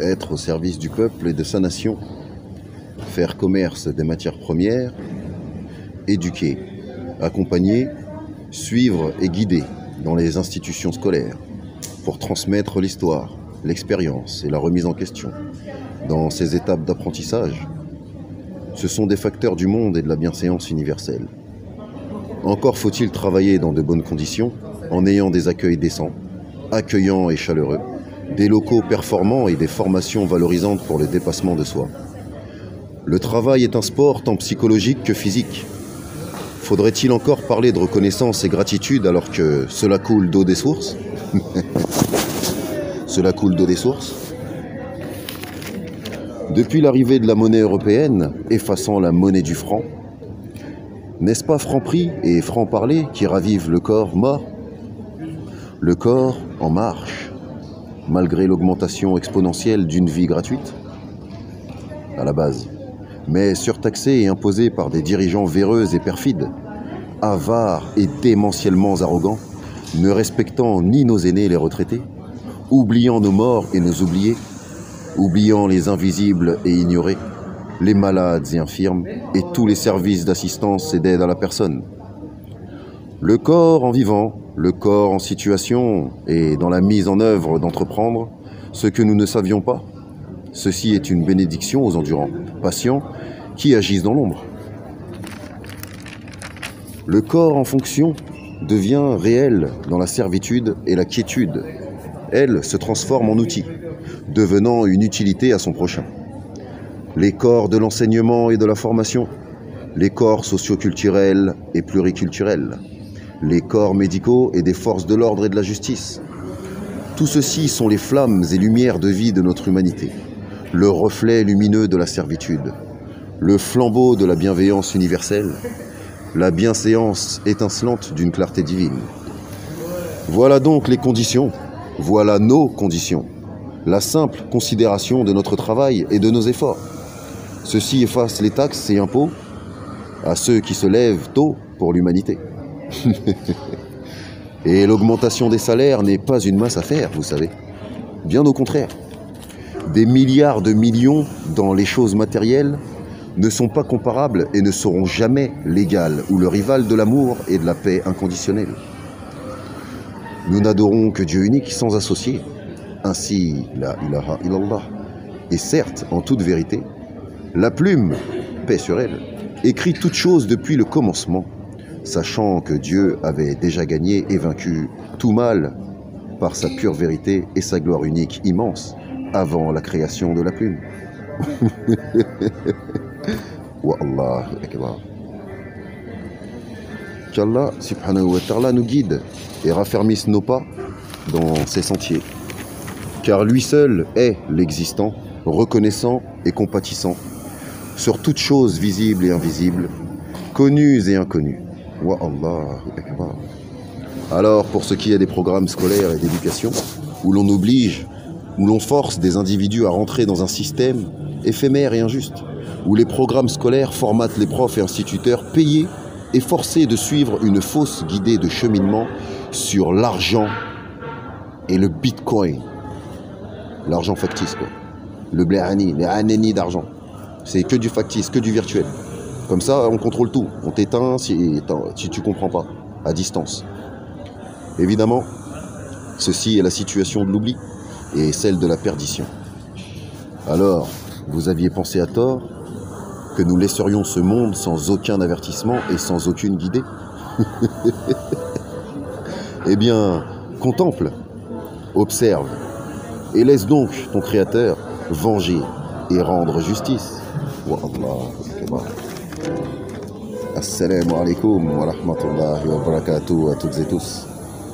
être au service du peuple et de sa nation, faire commerce des matières premières, éduquer, accompagner, suivre et guider dans les institutions scolaires pour transmettre l'histoire, l'expérience et la remise en question dans ces étapes d'apprentissage. Ce sont des facteurs du monde et de la bienséance universelle. Encore faut-il travailler dans de bonnes conditions, en ayant des accueils décents, accueillants et chaleureux, des locaux performants et des formations valorisantes pour le dépassement de soi. Le travail est un sport tant psychologique que physique. Faudrait-il encore parler de reconnaissance et gratitude alors que cela coule d'eau des sources? Cela coule d'eau des sources. Depuis l'arrivée de la monnaie européenne, effaçant la monnaie du franc, n'est-ce pas Franprix et franc-parler qui ravivent le corps mort? Le corps en marche, malgré l'augmentation exponentielle d'une vie gratuite? À la base, mais surtaxée et imposée par des dirigeants véreux et perfides, avares et démentiellement arrogants, ne respectant ni nos aînés les retraités, oubliant nos morts et nos oubliés, oubliant les invisibles et ignorés, les malades et infirmes, et tous les services d'assistance et d'aide à la personne. Le corps en vivant, le corps en situation et dans la mise en œuvre d'entreprendre ce que nous ne savions pas. Ceci est une bénédiction aux endurants, patients, qui agissent dans l'ombre. Le corps en fonction devient réel dans la servitude et la quiétude. Elle se transforme en outil, devenant une utilité à son prochain. Les corps de l'enseignement et de la formation, les corps socioculturels et pluriculturels, les corps médicaux et des forces de l'ordre et de la justice. Tout ceci sont les flammes et lumières de vie de notre humanité, le reflet lumineux de la servitude, le flambeau de la bienveillance universelle, la bienséance étincelante d'une clarté divine. Voilà donc les conditions, voilà nos conditions, la simple considération de notre travail et de nos efforts. Ceci efface les taxes et impôts à ceux qui se lèvent tôt pour l'humanité. Et l'augmentation des salaires n'est pas une mince affaire, vous savez. Bien au contraire. Des milliards de millions dans les choses matérielles ne sont pas comparables et ne seront jamais l'égal ou le rival de l'amour et de la paix inconditionnelle. Nous n'adorons que Dieu unique sans associé. Ainsi, la ilaha illallah. Et certes, en toute vérité, la plume, paix sur elle, écrit toute chose depuis le commencement, sachant que Dieu avait déjà gagné et vaincu tout mal par sa pure vérité et sa gloire unique immense avant la création de la plume. Wa Allahu Akbar. Qu'Allah subhanahu wa ta'ala nous guide et raffermisse nos pas dans ses sentiers. Car lui seul est l'existant, reconnaissant et compatissant sur toutes choses visibles et invisibles, connues et inconnues. Wa Allahu Akbar. Alors, pour ce qui est des programmes scolaires et d'éducation, où l'on oblige, où l'on force des individus à rentrer dans un système éphémère et injuste, où les programmes scolaires formatent les profs et instituteurs payés et forcés de suivre une fausse guidée de cheminement sur l'argent et le bitcoin. L'argent factice, quoi. Le bléani, les aneni d'argent. C'est que du factice, que du virtuel. Comme ça, on contrôle tout. On t'éteint si tu comprends pas, à distance. Évidemment, ceci est la situation de l'oubli et celle de la perdition. Alors, vous aviez pensé à tort que nous laisserions ce monde sans aucun avertissement et sans aucune guidée? Eh bien, contemple, observe, et laisse donc ton Créateur venger et rendre justice. Wa Allahu Akbar. Assalamu alaikum wa rahmatullahi wa barakatuh à toutes et tous.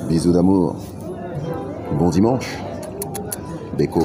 Bisous d'amour. Bon dimanche. Beko.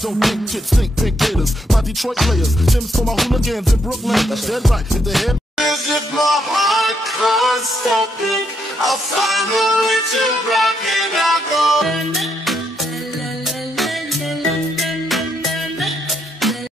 Don't think chicks think pink gators. My Detroit players, Tim's for my hooligans in Brooklyn. That's dead right. If the head As if my heart can't stop it, I'll find a way to rock it. I go.